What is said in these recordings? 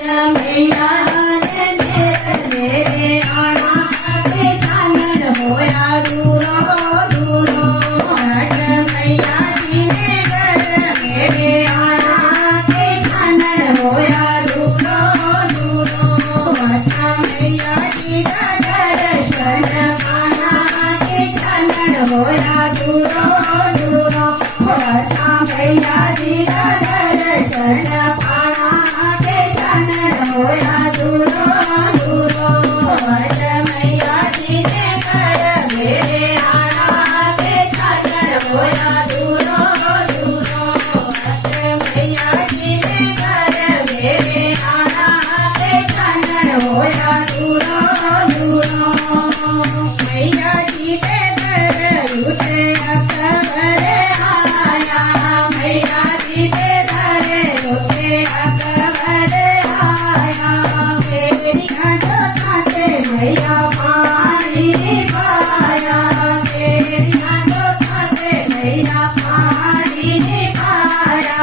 मैया मेरे आना के चानन होया दूरो दूरो मैया जी ने घर मेरे आना के चानन होया दूरो दूरो मैया जी का दर्शन पाना के चानन होया दूरो दूरो मैया जी का दर्शन पाना के चानन होया दूरो दूरो मैया जी ने घर मेरे आना के चानन होया दूरो दूरो मैया जी ने घर मेरे आना के चानन होया दूरो दूरो मैया जी के घर उसे अकबर आया मैया जी के घर उसे अकबर आया मेरी घाटों खाते मैया पानी पाया मेरी घाटों खाते मैया पानी पाया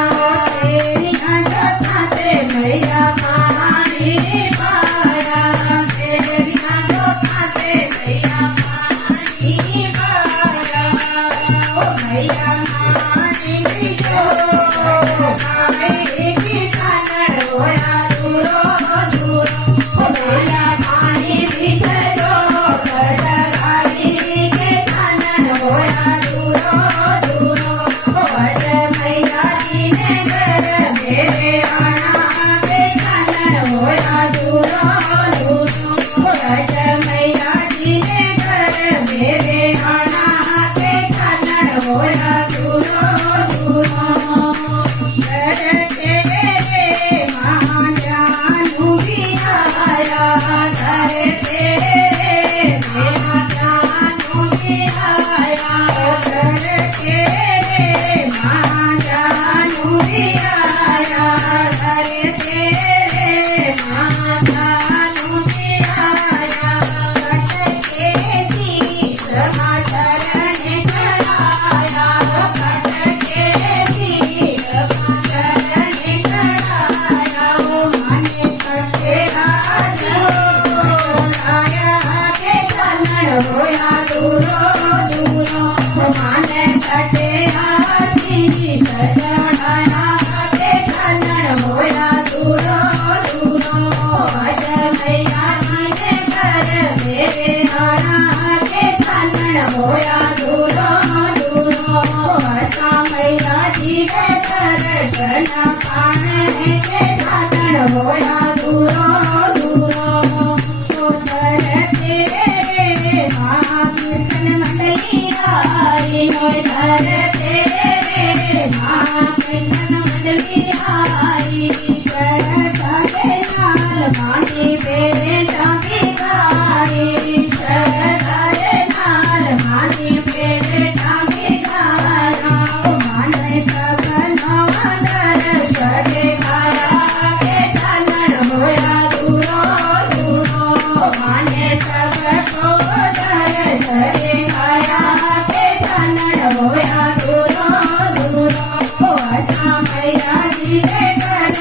मेरी घाटों खाते मैया पानी पाया मेरी घाटों खाते मैया पानी पाया ओ मैया पानी जो की चानन होया दूरो दूरो ओ मैया पानी बिछड़ो कटराई के चानन होया दूरो दूरो ओ मैया जी ने घर मेरे आना के चानन होया दूरो दूरो ओ मैया जी ने घर मेरे आना के चानन होया दूरो दूरो महाजानु भी आया घर तेरे महाजानु भी आया घर तेरे महाजानु भी आया घर तेरे महाजानु भी आया कटके शीश चरण चढ़ाया कटके शीश चरण चढ़ाया माने कटे आया के चानन होया दूरो दूरो माने कटे शीश चढ़ाया के चानन होया दूरो दूरो मैया जी ने घर मेरे आना के चानन होया दूरो दूरो मैया जी के दर्शन पाने के चानन होया दूरो दूरो तेरे महाकृष्ण मंडली आई धर तेरे महाकृष्ण मंडली आई सारे नाल मानी बेटा भिखारी सारे नाल मानी बेटा भिखारा माने सब नवदर सगे खाया के चानन होया दूरो दूरो माने सब को दर सगे खाया के चानन होया दूरो दूरो मैया जी के घर